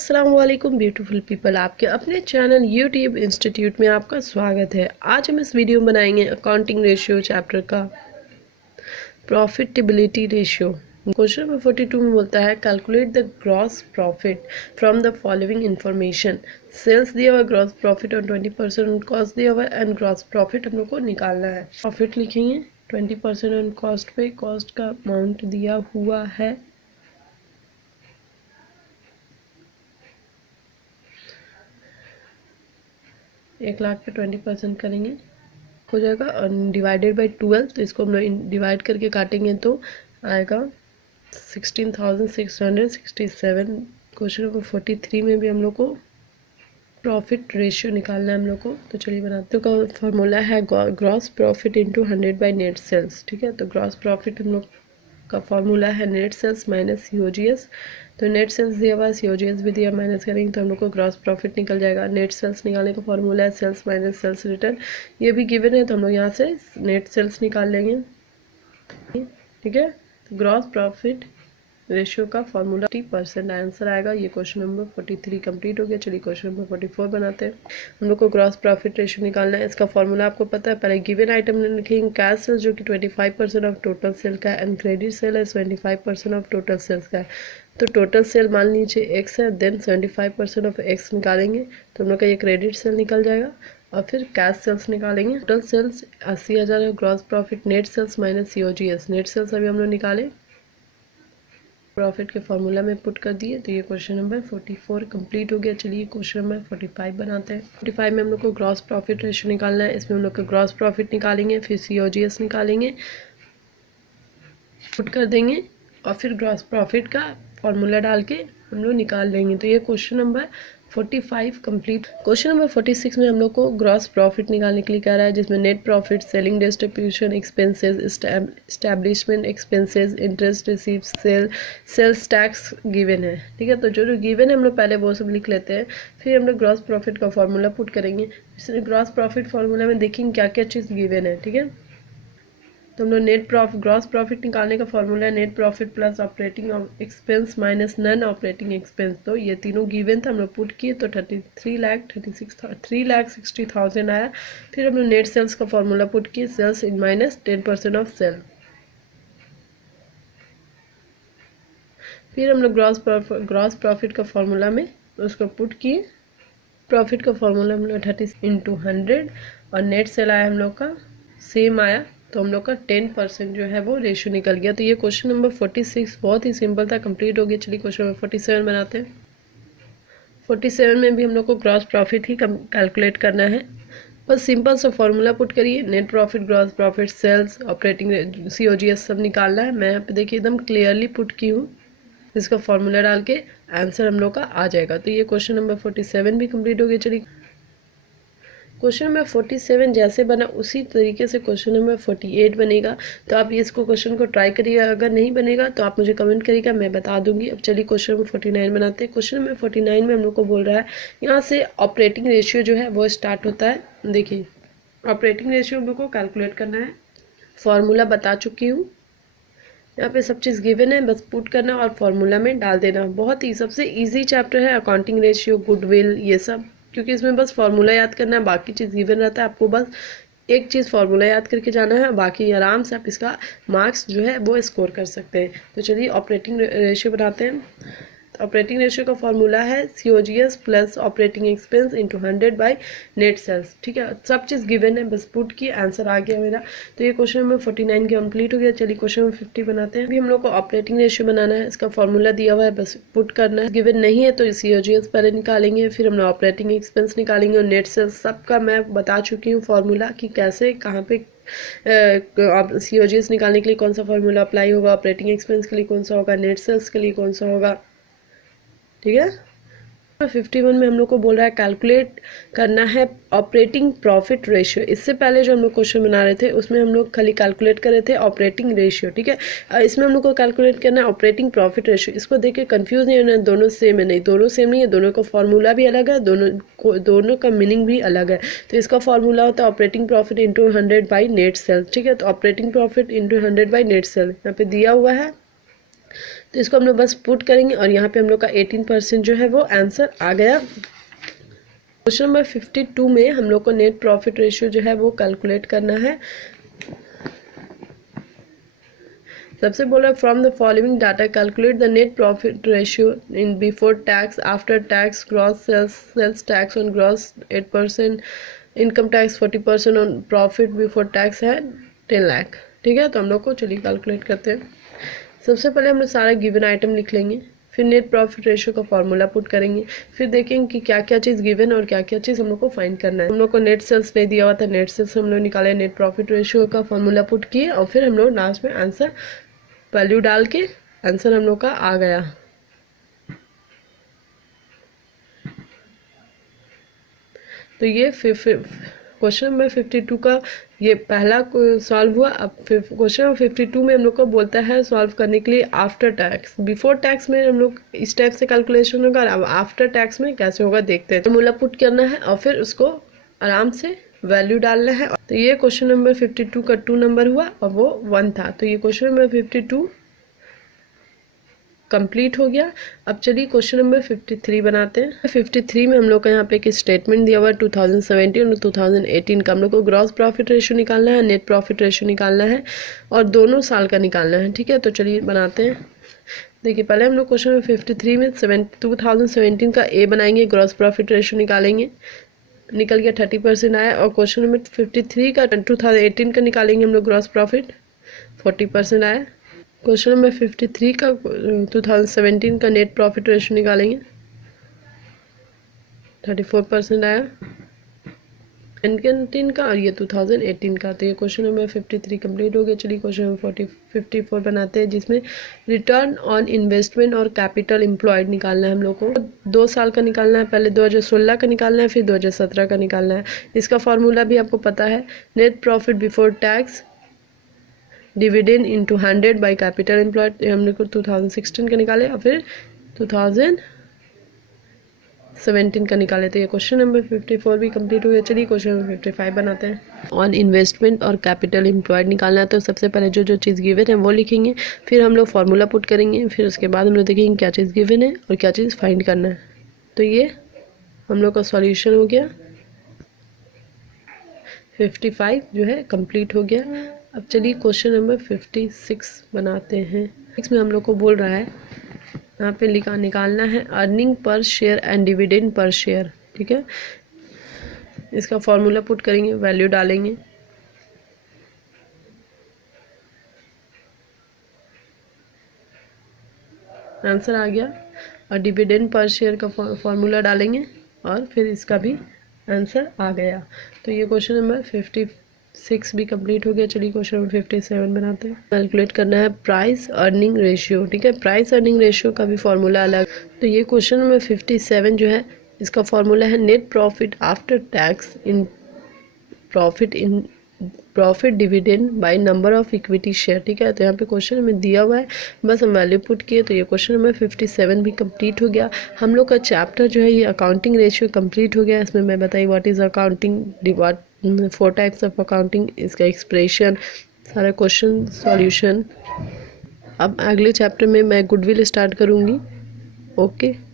अस्सलाम वालेकुम beautiful people, आपके अपने चैनल यूट्यूब इंस्टीट्यूट में आपका स्वागत है। आज हम इस वीडियो में बनाएंगे अकाउंटिंग रेशियो चैप्टर का प्रॉफिटेबिलिटी रेशियो। क्वेश्चन नंबर 42 में बोलता है calculate the gross profit from the following information. Sales दिया हुआ, ग्रॉस प्रॉफिट और 20% कॉस्ट दिया हुआ एंड ग्रॉस प्रॉफिट हम लोग को निकालना है। प्रॉफिट लिखेंगे 20% ऑन कॉस्ट पे, कॉस्ट का अमाउंट दिया हुआ है 1,00,000 पे 20% करेंगे हो जाएगा और डिवाइडेड बाई 12, तो इसको हम लोग डिवाइड करके काटेंगे तो आएगा 16,667। क्वेश्चन नंबर 43 में भी हम लोग को प्रॉफिट रेशियो निकालना है हम लोग को, तो चलिए बनाते हैं। तो फॉर्मूला है gross profit into 100 by net sales. ठीक है, तो ग्रॉस प्रॉफिट हम लोग का फॉर्मूला है नेट सेल्स माइनस COGS। तो नेट सेल्स दिया हुआ है, COGS भी दिया, माइनस करेंगे तो हम लोग को ग्रॉस प्रॉफिट निकल जाएगा। नेट सेल्स निकालने का फॉर्मूला है सेल्स माइनस सेल्स रिटर्न, ये भी गिवन है तो हम लोग यहाँ से नेट सेल्स निकाल लेंगे। ठीक है, तो ग्रॉस प्रॉफिट रेशियो का फॉर्मूला 50% आंसर आएगा। ये क्वेश्चन नंबर 43 कंप्लीट हो गया। चलिए क्वेश्चन नंबर 44 बनाते हैं। हम लोग को ग्रॉस प्रॉफिट रेशियो निकालना है। इसका फॉर्मूला आपको पता है, पहले गिवन आइटम लिखेंगे कैश सेल जो कि 25% ऑफ टोटल सेल का है एंड क्रेडिट सेल है 25% ऑफ टोटल सेल्स का है। तो टोटल सेल मान लीजिए एक्स है, देन 75% ऑफ एक्स निकालेंगे तो हम लोग का ये क्रेडिट सेल निकल जाएगा और फिर कैश सेल्स निकालेंगे। टोटल सेल्स 80,000 है, gross profit net sales minus COGS। Net sales अभी हम लोग निकाले, प्रॉफिट के फॉर्मूला में पुट कर दिए, तो ये क्वेश्चन नंबर 44 कंप्लीट हो गया। चलिए क्वेश्चन नंबर 45 बनाते हैं। 45 में हम लोग को ग्रॉस प्रॉफिट रेशियो निकालना है। इसमें हम लोग का ग्रॉस प्रॉफिट निकालेंगे, फिर COGS निकालेंगे, पुट कर देंगे और फिर ग्रॉस प्रॉफिट का फॉर्मूला डाल के हम लोग निकाल लेंगे। तो ये question number 45 complete. Question number 46 में हम लोग को ग्रॉस प्रॉफिट निकालने के लिए कह रहा है, जिसमें net profit, selling distribution expenses, establishment expenses, interest receive, sales tax given है। ठीक है, तो जो गिवन है हम लोग पहले वो सब लिख लेते हैं, फिर हम लोग ग्रॉस प्रॉफिट का फॉर्मूला पुट करेंगे। ग्रॉस प्रॉफिट फॉर्मूला में देखेंगे क्या क्या चीज़ गिवन है। ठीक है, तो हम लोग ग्रॉस प्रॉफिट निकालने का फॉर्मूला है net profit plus operating expense minus non operating expense. तो ये तीनों गिवन था, हम लोग पुट किए तो 3,60,000 आया। फिर हम लोग नेट सेल्स का फॉर्मूला पुट किए, sales in minus 10% of sale. फिर हम लोग ग्रॉस प्रॉफिट का फॉर्मूला में उसको पुट किए, प्रॉफिट का फॉर्मूला हम लोग 30 इंटू 100 और नेट सेल आया हम लोग का सेम आया, तो हम लोग का 10% जो है वो रेशियो निकल गया। तो ये क्वेश्चन नंबर 46 बहुत ही सिंपल था, कंप्लीट हो गया। चलिए क्वेश्चन नंबर 47 बनाते हैं। 47 में भी हम लोग को ग्रॉस प्रॉफिट ही कैलकुलेट करना है। बस सिंपल सा फॉर्मूला पुट करिए, net profit, gross profit, sales, operating, COGS सब निकालना है। मैं यहाँ पे देखिए एकदम क्लियरली पुट की हूँ, इसका फॉर्मूला डाल के आंसर हम लोग का आ जाएगा। तो ये क्वेश्चन नंबर 47 भी कंप्लीट हो गया। चलिए क्वेश्चन नंबर 47 जैसे बना उसी तरीके से क्वेश्चन नंबर 48 बनेगा। तो आप इसको क्वेश्चन को ट्राई करिएगा, अगर नहीं बनेगा तो आप मुझे कमेंट करिएगा, मैं बता दूंगी। अब चलिए क्वेश्चन नंबर 49 बनाते हैं। क्वेश्चन नंबर 49 में हम लोग को बोल रहा है, यहाँ से ऑपरेटिंग रेशियो जो है वो स्टार्ट होता है। देखिए ऑपरेटिंग रेशियो हम लोग को कैलकुलेट करना है, फॉर्मूला बता चुकी हूँ। यहाँ पे सब चीज़ गिवन है, बस पुट करना और फॉर्मूला में डाल देना। बहुत ही सबसे इजी चैप्टर है अकाउंटिंग रेशियो, गुडविल, ये सब, क्योंकि इसमें बस फॉर्मूला याद करना है, बाकी चीज़ गिवन रहता है। आपको बस एक चीज़ फॉर्मूला याद करके जाना है, बाकी आराम से आप इसका मार्क्स जो है वो स्कोर कर सकते हैं। तो चलिए ऑपरेटिंग रेशियो बनाते हैं। तो ऑपरेटिंग रेशियो का फॉर्मूला है COGS plus operating expense into 100 by net sales. ठीक है, सब चीज़ गिवन है, बस पुट की आंसर आ गया मेरा। तो ये क्वेश्चन नंबर 49 कंप्लीट हो गया। चलिए क्वेश्चन नंबर 50 बनाते हैं। अभी हम लोग को ऑपरेटिंग रेशियो बनाना है, इसका फॉर्मूला दिया हुआ है, बस पुट करना है। गिवन नहीं है तो COGS पहले निकालेंगे, फिर हम लोग ऑपरेटिंग एक्सपेंस निकालेंगे और नेट सेल्स सबका मैं बता चुकी हूँ फॉर्मूला कि कैसे कहाँ पे COGS निकालने के लिए कौन सा फॉर्मूला अप्लाई होगा, ऑपरेटिंग एक्सपेंस के लिए कौन सा होगा, नेट सेल्स के लिए कौन सा होगा। ठीक है, 51 में हम लोग को बोल रहा है कैलकुलेट करना है ऑपरेटिंग प्रॉफिट रेशियो। इससे पहले जो हम लोग क्वेश्चन बना रहे थे उसमें हम लोग खाली कैलकुलेट कर रहे थे ऑपरेटिंग रेशियो। ठीक है, इसमें हम लोग को कैलकुलेट करना है ऑपरेटिंग प्रॉफिट रेशियो। इसको देख के कन्फ्यूज नहीं होना, दोनों सेम है, नहीं दोनों सेम नहीं है, दोनों का फॉर्मूला भी अलग है, दोनों का मीनिंग भी अलग है। तो इसका फॉर्मूला होता है operating profit into 100 by net cell. ठीक है, तो operating profit into 100 by net cell यहाँ पे दिया हुआ है तो इसको हम लोग बस पुट करेंगे और यहाँ पे हम लोग का 18% जो है वो आंसर आ गया। क्वेश्चन नंबर 52 में हम लोग को नेट प्रॉफिट रेशियो जो है वो कैलकुलेट करना है। सबसे बोला from the following data calculate the net profit ratio in before tax, after tax, gross sales tax on gross 8%, income tax 40% on profit before tax है 10 लाख। ठीक है, तो हम लोग को चलिए कैलकुलेट करते हैं। सबसे पहले हम लोग सारा गिवन आइटम लिख लेंगे, फिर नेट प्रॉफिट रेशियो का फॉर्मूला पुट करेंगे, फिर देखेंगे कि क्या क्या चीज़ गिवन और क्या क्या चीज़ हम लोग को फाइंड करना है। हम लोग को नेट सेल्स नहीं दिया हुआ था, नेट सेल्स हम लोग निकाले, नेट प्रॉफिट रेशियो का फॉर्मूला पुट किए और फिर हम लोग लास्ट में आंसर वैल्यू डाल के आंसर हम लोग का आ गया। तो ये क्वेश्चन नंबर 52 का ये पहला सॉल्व हुआ। अब क्वेश्चन नंबर 52 में हम लोग को बोलता है सॉल्व करने के लिए आफ्टर टैक्स। बिफोर टैक्स में हम लोग इस टाइप से कैलकुलेशन होगा, अब आफ्टर टैक्स में कैसे होगा देखते हैं। फॉर्मूला पुट करना है और फिर उसको आराम से वैल्यू डालना है। तो ये क्वेश्चन नंबर 52 का 2 नंबर हुआ और वो 1 था, तो ये क्वेश्चन नंबर 52 कंप्लीट हो गया। अब चलिए क्वेश्चन नंबर 53 बनाते हैं। 53 में हम लोग का यहाँ पे एक स्टेटमेंट दिया हुआ है 2017 और 2018 का। हम लोग को ग्रॉस प्रॉफिट रेशियो निकालना है, नेट प्रॉफिट रेशियो निकालना है और दोनों साल का निकालना है। ठीक है, तो चलिए बनाते हैं। देखिए पहले हम लोग क्वेश्चन नंबर 53 में 2017 का ए बनाएंगे, ग्रॉस प्रॉफिट रेशियो निकालेंगे, निकल गया 30% आया। और क्वेश्चन नंबर 53 का 2018 का निकालेंगे हम लोग, ग्रॉस प्रॉफिट 40% आया। क्वेश्चन नंबर 53 का 2017 का नेट प्रॉफिट रेशियो निकालेंगे, 34% आया 2019 का और ये 2018 का। तो ये क्वेश्चन नंबर 53 कंप्लीट हो गया। चलिए क्वेश्चन नंबर 54 बनाते हैं, जिसमें रिटर्न ऑन इन्वेस्टमेंट और कैपिटल एम्प्लॉयड निकालना है हम लोग को। 2 साल का निकालना है, पहले 2016 का निकालना है, फिर 2017 का निकालना है। इसका फॉर्मूला भी आपको पता है, net profit before tax dividend into 100 by capital employed. हमने को 2016 का निकाले और फिर 2017 का निकाले। तो ये क्वेश्चन नंबर 54 भी कंप्लीट हो गया। चलिए क्वेश्चन नंबर 55 बनाते हैं। ऑन इन्वेस्टमेंट और कैपिटल एम्प्लॉयड निकालना है, तो सबसे पहले जो जो चीज़ गिवन है वो लिखेंगे, फिर हम लोग फार्मूला पुट करेंगे, फिर उसके बाद हम लोग देखेंगे क्या चीज़ गिवन है और क्या चीज़ फाइंड करना है। तो ये हम लोग का सॉल्यूशन हो गया। 55 जो है कंप्लीट हो गया। अब चलिए क्वेश्चन नंबर 56 बनाते हैं। इसमें हम लोग को बोल रहा है, यहाँ पे निकालना है earning per share and dividend per share. ठीक है, इसका फॉर्मूला पुट करेंगे, वैल्यू डालेंगे, आंसर आ गया। और डिविडेंड पर शेयर का फॉर्मूला डालेंगे और फिर इसका भी आंसर आ गया। तो ये क्वेश्चन नंबर 56 भी कंप्लीट हो गया। चलिए क्वेश्चन नंबर 57 बनाते हैं। कैलकुलेट करना है प्राइस अर्निंग रेशियो। ठीक है, प्राइस अर्निंग रेशियो का भी फॉर्मूला अलग। तो ये क्वेश्चन नंबर 57 जो है, इसका फॉर्मूला है net profit after tax in profit dividend by number of equity share. ठीक है, तो यहाँ पे क्वेश्चन में दिया हुआ है, बस हम वैल्यू पुट किए। तो ये क्वेश्चन नंबर 57 भी कंप्लीट हो गया। हम लोग का चैप्टर जो है ये अकाउंटिंग रेशियो कंप्लीट हो गया। इसमें मैं बताइए what is accounting, 4 types of accounting, इसका एक्सप्रेशन, सारा क्वेश्चन सॉल्यूशन। अब अगले चैप्टर में मैं गुडविल स्टार्ट करूँगी। ओके।